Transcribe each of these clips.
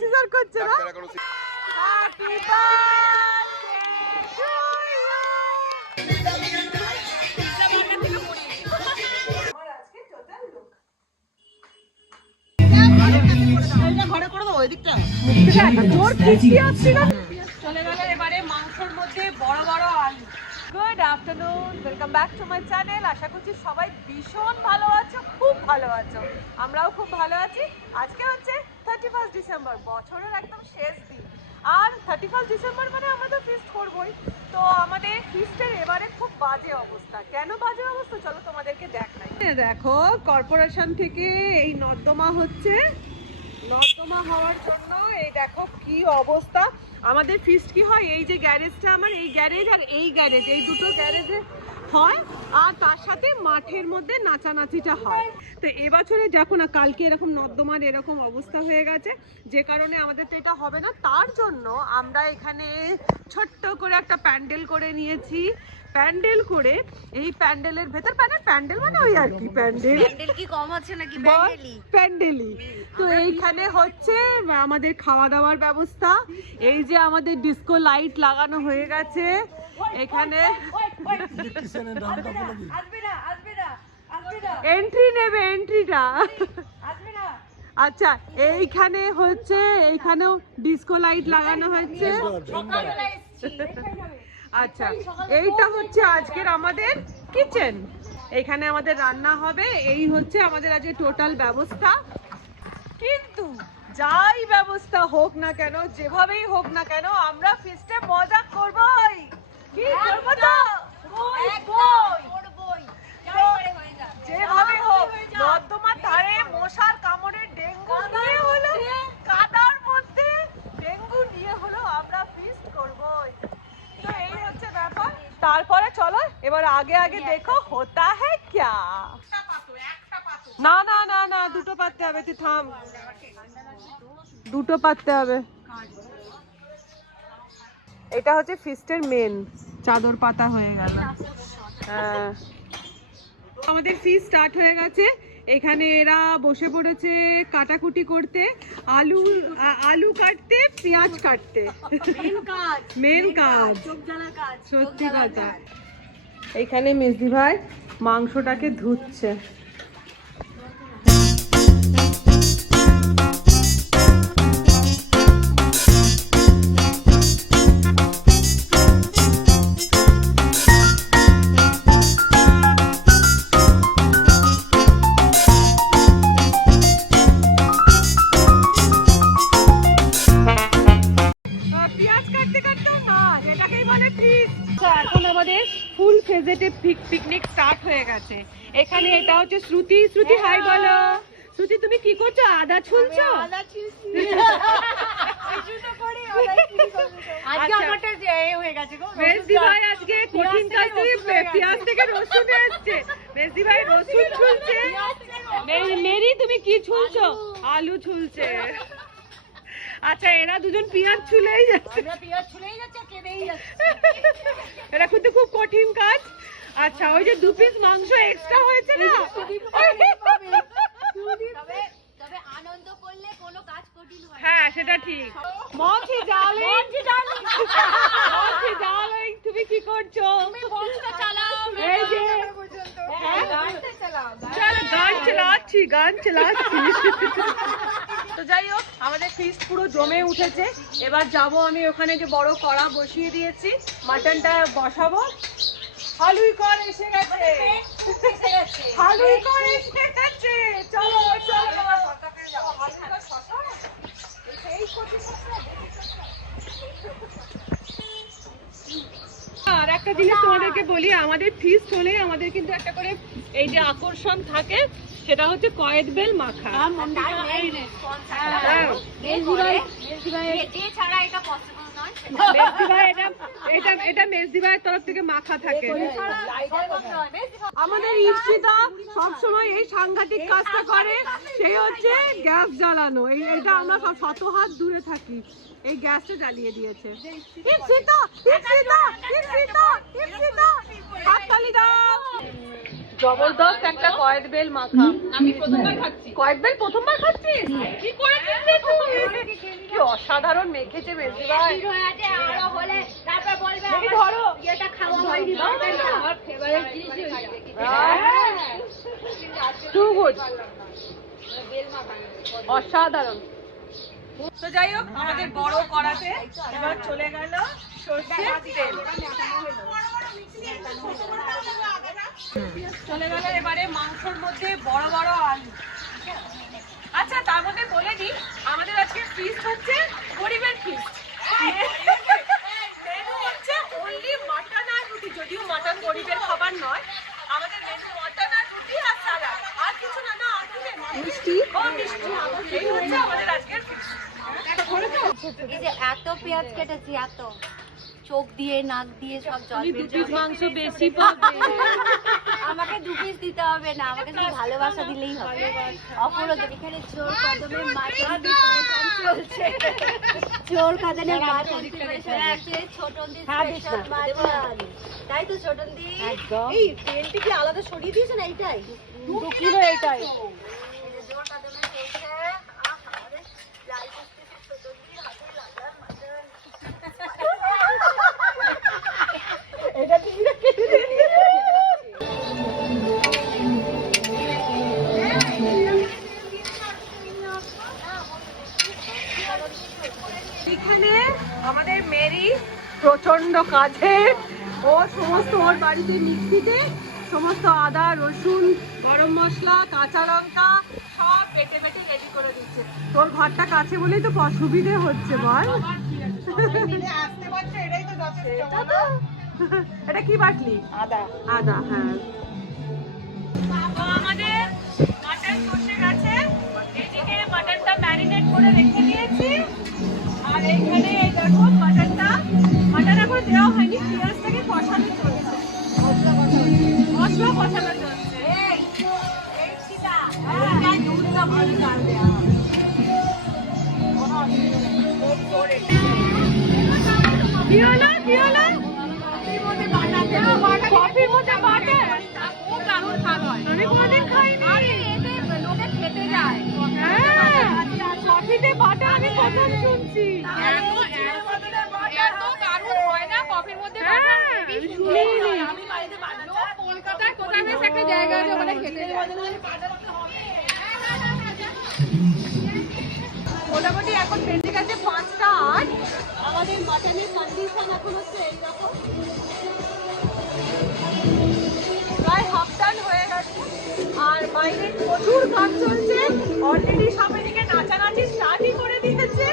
Caesar করছে না। Happy birthday to you. আমার আজকে টোটাল লুক এটা ঘরে করে দাও ওই দিকটা মুখটা এত জোর খিচিয়ে আসছে না। চলে গেল এবারে মাংসের মধ্যে বড় বড় আলু। Good afternoon, welcome back to my channel. আশা করছি সবাই ভীষণ ভালো আছো, খুব ভালো আছো। আমরাও খুব ভালো আছি। আজকে হচ্ছে 31 ডিসেম্বর, বছরের একদম শেষ দিন। আর 31 ডিসেম্বর মানে আমরা তো ফিস্ট করবোই। তো আমাদের ফিস্টের এবারে খুব বাজে অবস্থা। কেন বাজে অবস্থা চলো তোমাদেরকে দেখাই। দেখো কর্পোরেশন থেকে এই নর্দমা হচ্ছে, নর্দমা হওয়ার জন্য এই দেখো কি অবস্থা। আমাদের ফিস্ট কি হয়, এই যে গ্যারেজটা আমার, এই গ্যারেজ আর এই গ্যারেজ, এই দুটো গ্যারেজে হয়। আর তার সাথে মাঠের মধ্যে নাচানাচিটা হয়। তো এবছরে যখন কালকে এরকম নর্দমার এরকম অবস্থা হয়ে গেছে, যে কারণে আমাদের তো এটা হবে না। তার জন্য আমরা এখানে ছোট্ট করে একটা প্যান্ডেল করে নিয়েছি। প্যান্ডেল করে এই প্যান্ডেলের ভেতর প্যান্ডেল মানে ওই আর কি, প্যান্ডেল কি কম আছে নাকি? প্যান্ডেলই তো এইখানে হচ্ছে আমাদের খাওয়া দাওয়ার ব্যবস্থা। এই যে আমাদের ডিস্কো লাইট লাগানো হয়ে গেছে এখানে। এন্ট্রি নেবে, এন্ট্রিটা। আচ্ছা এইখানে হচ্ছে, এইখানেও ডিস্কো লাইট লাগানো হচ্ছে। আচ্ছা এইটা হচ্ছে আজকের আমাদের কিচেন, এখানে আমাদের রান্না হবে। এই হচ্ছে আমাদের আজকে টোটাল ব্যবস্থা। কিন্তু যাই ব্যবস্থা হোক না কেন, যেভাবেই হোক না কেন, আমরা ফিস্টে মজা করবই। কি করব তো? যেভাবে হোক, নর্দমার ধারে মশার কামড়ে ডেঙ্গু নিয়ে হলো, কাদার মধ্যে ডেঙ্গু নিয়ে হলো আমরা ফিস্ট করবই। তো এই হচ্ছে ব্যাপার। তারপরে চলো এবার আগে আগে দেখো হোতা হ্যায় ক্যা। না না না না, দুটো পাততে হবে, তুই থাম, দুটো পাততে হবে। এটা হচ্ছে ফিস্টের মেন, চাদর পাতা হয়ে গেল। হ্যাঁ আমাদের ফিস্ট স্টার্ট হয়ে গেছে। এখানে এরা বসে পড়েছে কাটাকুটি করতে, আলু কাটতে, পেঁয়াজ কাটতে। মেন কাজ, সত্যি কথা। এইখানে মেজদি ভাই মাংসটাকে ধুচ্ছে। এখন আমাদের ফুল ফেজেটে পিকনিক স্টার্ট হয়ে গেছে। এখানে এটা হচ্ছে শ্রুতি। শ্রুতি হাই বলো। শ্রুতি তুমি কি করছো? আদা ছুলছো? মেজদি ভাই আজকে কঠিন কাজ থেকে পেঁয়াজ থেকে রসুন আসছে। মেজদি ভাই রসুন ছুলছে। মেরি তুমি কি ছুলছো? আলু ছুলছে। আচ্ছা এরা দুজন পেঁয়াজ ছুলেই যাচ্ছে, এটা কিন্তু খুব কঠিন কাজ। আচ্ছা ওই যে 2 পিস মাংস এক্সট্রা হয়েছে না, হ্যাঁ সেটা ঠিক। মঞ্চে ডার্লিং, তুমি কি করছো? এই যে গান চালাচ্ছি। তো যাই হোক আমাদের ফিস্ট পুরো জমে উঠেছে। এবার যাব আমি ওখানে, যে বড় কড়া বসিয়ে দিয়েছি, মাটনটা বসাবো। হালুই কর এসে গেছে, হালুই কর এসে গেছে। চলো চলো। আর একটা জিনিস তোমাদেরকে বলি, আমাদের ফিস্ট হলে আমাদের কিন্তু একটা করে এই যে আকর্ষণ থাকে, সেটা হচ্ছে কয়েদ বেল মাখা। এটা মেজদি ভাইয়ের তরফ থেকে মাখা থাকে। আমাদের ঈপ্সিতা সবসময় এই সাংঘাতিক কাজটা করে, সেই হচ্ছে গ্যাস জ্বালানো। এটা আমরা সব 100 হাত দূরে থাকি, এই গ্যাসটা জ্বালিয়ে দিয়েছে। ঈপ্সিতা, ঈপ্সিতা, ঈপ্সিতা, ঈপ্সিতা, হাততালি দাও। জবরদস্ত একটা কয়েদ বেল মাখা। আমি প্রথমবার খাচ্ছি। কয়েদ বেল প্রথমবার খাচ্ছিস? কি করেছিস রে তুই? অসাধারণ মেখেছে মেজদি ভাই। ধরো এটা খাওয়া হয়নি, আমার ফেভারিট জিনিস টু গুড, অসাধারণ। তো যাই হোক, আমাদের বড় কড়াতে এবার চলে গেল সরষের তেল, চলে গেল এবারে মাংসর মধ্যে বড় বড় আলু। আচ্ছা, তার মধ্যে বলে দিই আমাদের আজকে ফিস্ট হচ্ছে গরিবের ফিস্ট। মেনু হচ্ছে অনলি মাটন আর রুটি, যদিও মাটন গরিবের খাবার নয়। আমাদের মেনু মাটন আর রুটি আর সালাদ, আর কিছু না। না মিষ্টি, ও মিষ্টি, এই হচ্ছে আমাদের আজকের ফিস্ট। এই যে এত পেঁয়াজ কেটেছি, এত চোখ দিয়ে নাক দিয়ে সব জল মাংস বেশি পাবে। আমাকে 2 পিস দিতে হবে না, আমাকে শুধু ভালোবাসা দিলেই হবে। অপরাধ এখানে চোর কদমে মাটন প্রিপারেশন চলছে, চোর কদমে মাটন প্রিপারেশন চলছে। ছোটনদি স্পেশাল মাটন, তাই তো ছোটনদি? একদম। এই তেলটি কি আলাদা সরিয়ে দিয়েছেন? এইটাই 2 কিলো, এইটাই চোর কদমে চলছে। আমাদের লাল কুচি ছোটনদির হাতে লাগা মাটন। এটা তুমি কেটে দিয়ে এখানে আমাদের মেরি প্রচন্ড কাজে, ও সমস্ত ওর বাড়িতে মিক্সিতে সমস্ত আদা রসুন গরম মশলা কাঁচা লঙ্কা সব বেটে বেটে রেডি করে দিচ্ছে। তোর ঘরটা কাছে বলেই তো সুবিধে হচ্ছে বল। এটা কি বাটলি? আদা। আদা, হ্যাঁ। তো আমাদের মাটন কষে গেছে, এদিকে মাটনটা ম্যারিনেট করে রেখে দিয়েছি। আর এইখানে দেখো মাটন এখন দেওয়া হয়নি, পেঁয়াজটাকে কষানো চলছে, মশলা কষানো চলছে। কি হলো? কফির মধ্যে বাটে, ও দারুণ স্বাদ হয়। আমি কোনোদিন খাইনি। আরে এতে লোকে খেতে যায়। হ্যাঁ, কফিতে বাটা আমি প্রথম শুনছি। এত দারুণ হয় না কফির মধ্যে বাটা? আমি বাড়িতে বানাবো। কলকাতায় কোথায় বেশ একটা জায়গা আছে, ওখানে খেতে যায়। মোটামুটি এখন বেজে গেছে 5টা 8। আমাদের মাটনের কন্ডিশন এখন হচ্ছে এইরকম, প্রায় হাফ টান হয়ে গেছে। আর বাইরে প্রচুর কাজ চলছে, অলরেডি সব এদিকে নাচানাচি স্টার্টই করে দিয়েছে।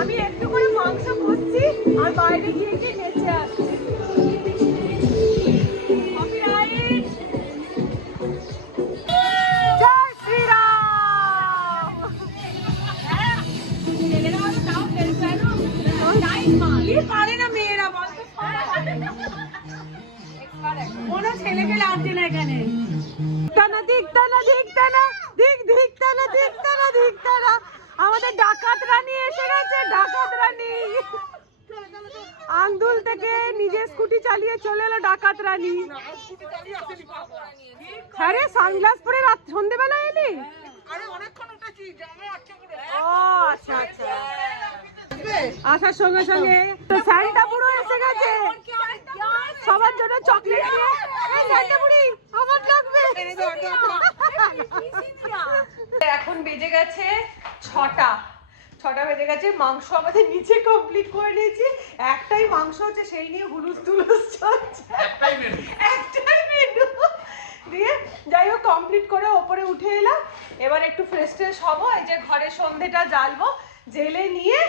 আমি একটু করে মাংস করছি আর বাইরে গিয়ে গিয়ে নেচে আসছি। জয় শ্রীরাম। পারে না মেয়েরা, বলতো কোনো ছেলেকে লাগছে না এখানে। আমাদের ডাকাত রানী এসে গেছে, ডাকাত রানী আন্দুল থেকে নিজে স্কুটি চালিয়ে চলে এলো ডাকাত রানী। হ্যাঁ রে, সানগ্লাস পরে রাত সন্ধ্যেবেলা এলি? ও আচ্ছা আচ্ছা, আসার সঙ্গে সঙ্গে তো স্যান্টা বুড়ো এসে গেছে সবার জন্য চকলেট নিয়ে। এই স্যান্টা বুড়ি, আমার লাগবে। এখন বেজে গেছে 6টা বেজে গেছে। মাংস আমাদের নিচে কমপ্লিট করে নিয়েছি। একটাই মাংস হচ্ছে, সেই নিয়ে হুলুস তুলুস চলছে। একটাই মেনু দিয়ে যাই হোক কমপ্লিট করে ওপরে উঠে এলাম। এবার একটু ফ্রেশ ট্রেশ হবো, এই যে ঘরে সন্ধেটা জ্বালবো, জেলে নিয়ে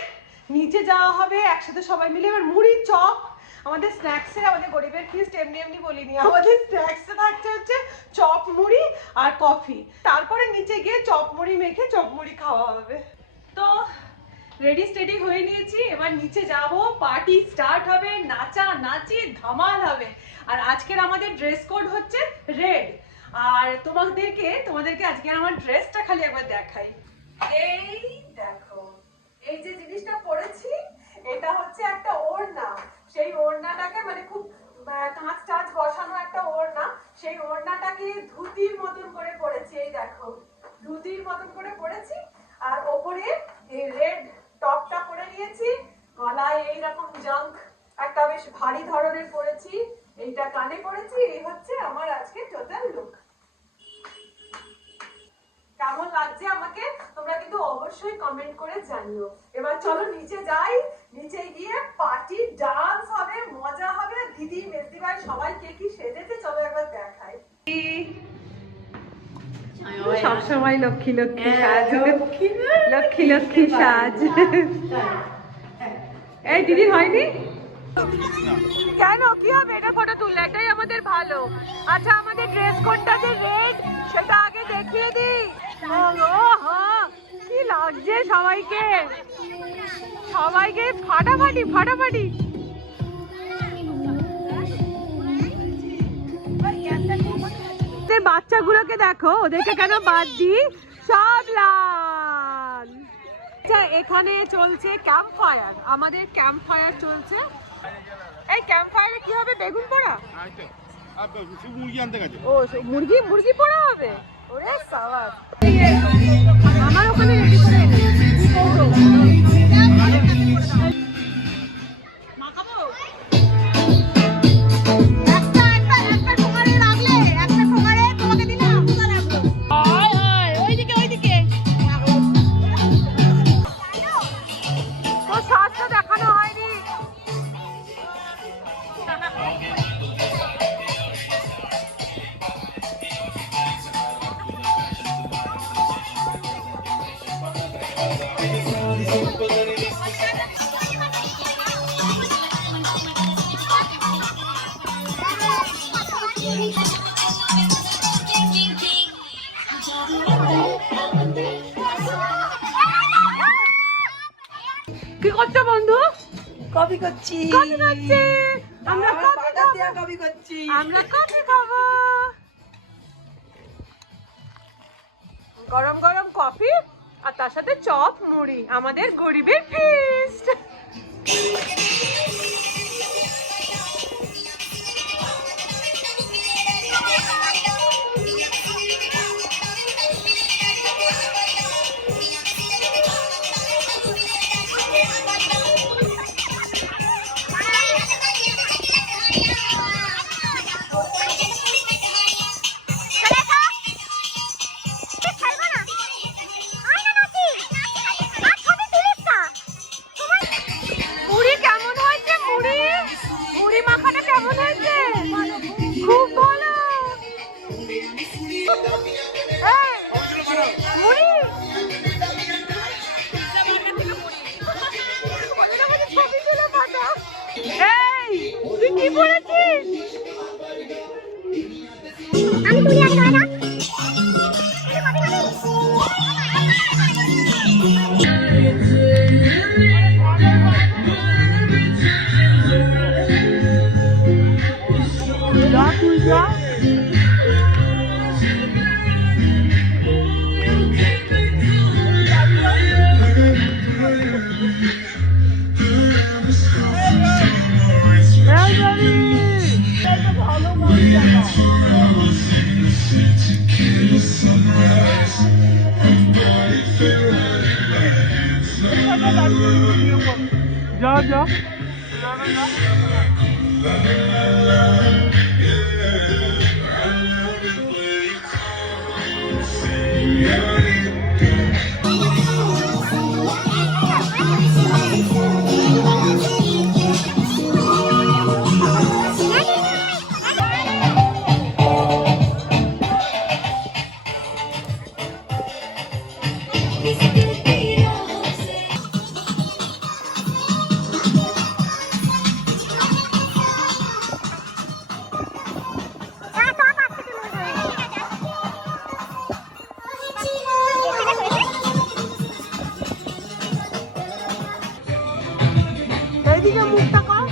নিচে যাওয়া হবে একসাথে সবাই মিলে। এবার মুড়ি চপ আমাদের স্ন্যাক্সে, আমাদের গরিবের ফিস্ট এমনি বলিনি, আমাদের স্ন্যাক্সে থাকছে হচ্ছে চপ মুড়ি আর কফি। তারপরে নিচে গিয়ে চপ মুড়ি মেখে চপ মুড়ি খাওয়া হবে। তো রেডি স্টেডি হয়ে নিয়েছি, এবার নিচে যাব, পার্টি স্টার্ট হবে, নাচা নাচি ধামাল হবে। আর আজকের আমাদের ড্রেস কোড হচ্ছে রেড। আর তোমাদেরকে আজকে আমার ড্রেসটা খালি একবার দেখাই। এই দেখো, এই যে জিনিসটা পরেছি এটা হচ্ছে একটা ওড়না। সেই ওড়নাটাকে মানে খুব কাঁচ টাচ বসানো একটা ওড়না, সেই ওড়নাটাকে ধুতির মতন করে পরেছি। এই দেখো, ধুতির মতন করে পরেছি। আর ওপরে এই রেড টপটা পরে নিয়ে বেশ ভারী ধরনের পরেছি, এইটা কানে পরেছি, এই হচ্ছে আমার আজকে টোটাল লুক। কেমন লাগছে আমাকে তোমরা কিন্তু অবশ্যই কমেন্ট করে জানিও। এবার চলো নিচে যাই, নিচে গিয়ে পার্টি ডান্স হবে, মজা হবে। দিদি মেজদি ভাই সবাই কে কি সেজেছে চলো একবার দেখাই। সবসময় লক্ষ্মী লক্ষ্মী সাজ, লক্ষ্মী লক্ষ্মী সাজ। এই দিদি হয়নি কেন, কি হবে, এটা ফটো তুললে এটাই আমাদের ভালো। আচ্ছা আমাদের ড্রেস কোডটা যে রেড সেটা আগে দেখিয়ে দিই। কি লাগছে সবাইকে, সবাইকে ফাটাফাটি ফাটাফাটি। বাচ্চাগুলোকে দেখো, ওদেরকে কেন বাদ দিই, সব লাল। এখানে চলছে ক্যাম্প ফায়ার, আমাদের ক্যাম্প ফায়ার চলছে। এই ক্যাম্প ফায়ারে কি হবে, বেগুন পোড়া? ও মুরগি, মুরগি পোড়া হবে। ওরে সাবাস, আমার ওখানে রেডি করে মাখাবো। দেখানো হয়নি। কি করছো বন্ধু? কফি করছি। কফি করছি আমরা, কফি করছি। আমরা কফি খাবো, গরম গরম কফি আর তার সাথে চপ মুড়ি, আমাদের গরিবের ফিস্ট। মুড়ি কেমন হয়েছে, মুড়ি মুড়ি মাখাটা কেমন হয়েছে? খুব ভালো। মুড়ি এই তুই কি বলেছিস? আমি তুলি আগে হয় না। যা যা। এইদিকে মুখটা কর।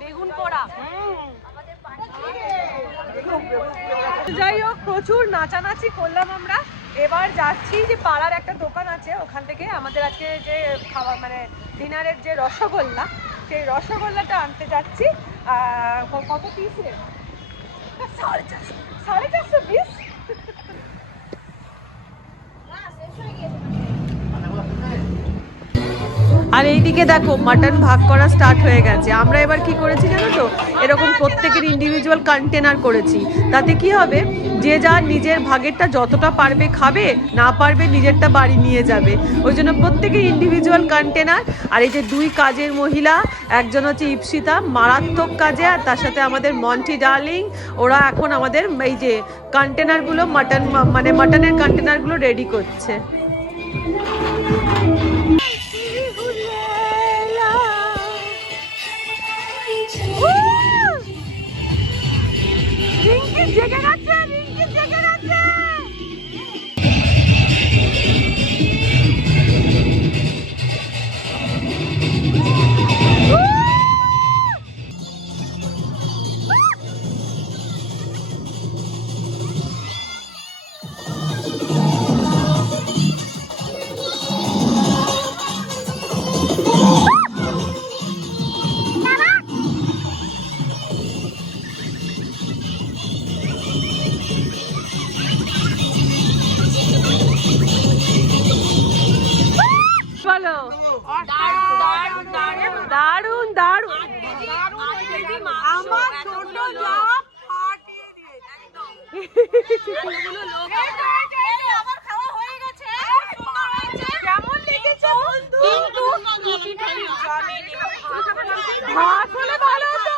বেগুন পোড়া। যাই হোক, প্রচুর নাচানাচি করলাম আমরা। এবার যাচ্ছি যে পাড়ার একটা দোকান আছে, ওখান থেকে আমাদের আজকে যে খাওয়া মানে ডিনারের যে রসগোল্লা, সেই রসগোল্লাটা আনতে যাচ্ছি। কত পিস রে? 450 পিস। আর এইদিকে দেখো মাটন ভাগ করা স্টার্ট হয়ে গেছে। আমরা এবার কি করেছি জানো তো, এরকম প্রত্যেকের ইন্ডিভিজুয়াল কন্টেনার করেছি। তাতে কি হবে, যে যার নিজের ভাগেরটা যতটা পারবে খাবে, না পারবে নিজেরটা বাড়ি নিয়ে যাবে। ওই জন্য প্রত্যেকের ইন্ডিভিজুয়াল কন্টেনার। আর এই যে দুই কাজের মহিলা, একজন হচ্ছে ইপসিতা, মারাত্মক কাজে, আর তার সাথে আমাদের মন্টি ডার্লিং, ওরা এখন আমাদের এই যে কন্টেনারগুলো মানে মাটনের কন্টেনারগুলো রেডি করছে। জেগে গেছে, রিঙ্কি জেগে গেছে। দারুন দারুন। আমার ছোট যা ফাটিয়ে দিয়েছে। আমার খাওয়া হয়ে গেছে। কেমন লেগেছে বন্ধু? ভাত হলে ভালো হতো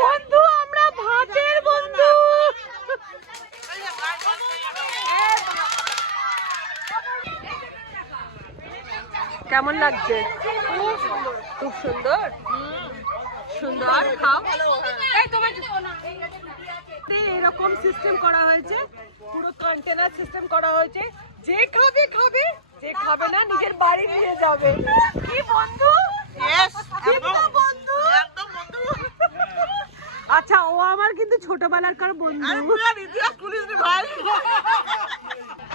বন্ধু, আমরা ভাতের বন্ধু। কেমন লাগছে? খুব সুন্দর, সুন্দর। খাও। এরকম সিস্টেম করা হয়েছে, পুরো কন্টেনার সিস্টেম করা হয়েছে। যে খাবে খাবে, যে খাবে না নিজের বাড়ি নিয়ে যাবে। কি বন্ধু? বন্ধু আচ্ছা, ও আমার কিন্তু ছোটবেলাকার বন্ধু।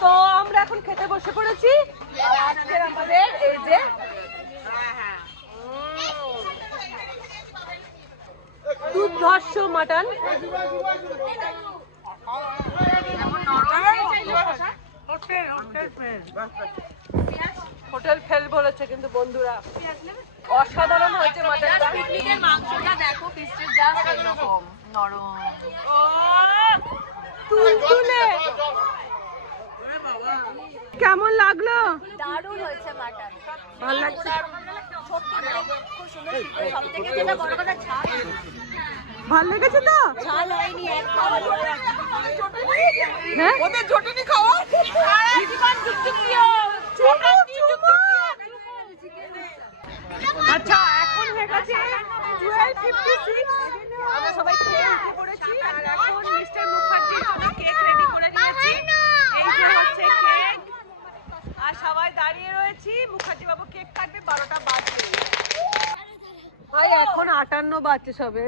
তো আমরা এখন খেতে বসে পড়েছি। আজকে আমাদের এই যে দুর্ধর্ষ মাটন, হোটেল ফেল বলেছে কিন্তু বন্ধুরা, অসাধারণ হয়েছে মাটনটা। পিকনিকের মাংসটা দেখো, পিসটা জাস্ট এরকম নরম তুলতুলে। কেমন লাগলো? দারুণ হয়েছে মাটন, ভালো লাগছে। খুব সুন্দর। সবথেকে যেটা বড় কথা, ঝাল ভালো লেগেছে তো? ঝাল হয়নি একদম। হ্যাঁ, ওদের ঝটনি খাওয়া। আচ্ছা, এখন হয়ে গেছে 12:56। আমরা সবাই খেয়ে উঠে পড়েছি। আর এখন মিস্টার মুখার্জির জন্য কেক রেডি করে নিয়েছি। এই যে হচ্ছে কেক, আর সবাই দাঁড়িয়ে রয়েছি। মুখার্জি বাবু কেক কাটবে, 12টা বাজবে। ভাই এখন 58 বাজছে সবে।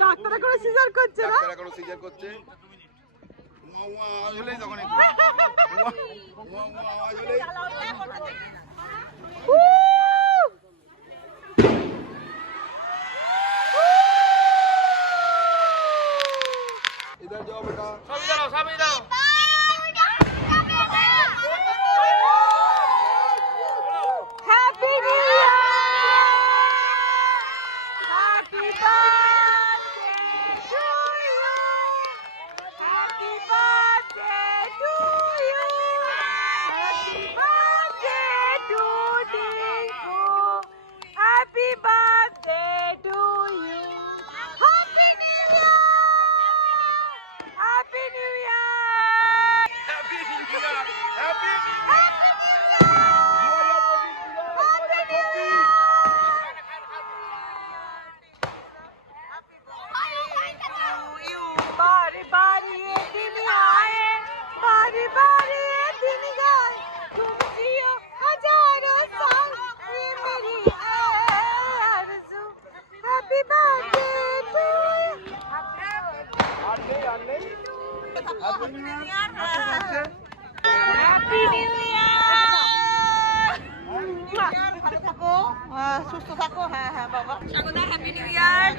ডাক্তার এখনো সিজার করছে না? इधर जाओ बेटा। Happy New Year! Happy birthday to you! Happy birthday to you! Happy birthday to Tinku! Happy birthday to you! Happy New Year! Happy New Year! Happy new year. ভালো থাকো, সুস্থ থাকো। হ্যাঁ হ্যাঁ বাবা Swagata, happy new year.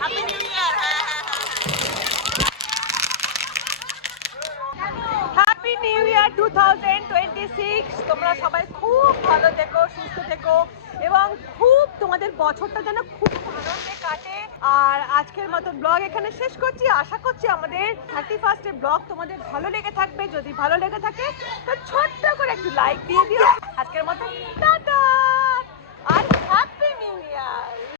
Happy new year. Happy new year 2026। তোমরা সবাই খুব ভালো থেকো, সুস্থ থেকো এবং খুব তোমাদের বছরটা যেন খুব আনন্দে কাটে। আর আজকের মতো ব্লগ এখানে শেষ করছি। আশা করছি আমাদের 31st ব্লগ তোমাদের ভালো লেগে থাকবে। যদি ভালো লেগে থাকে তো ছোট্ট করে একটু লাইক দিয়ে দিও। আজকের মতো টাটা আর হ্যাপি নিউ ইয়ার।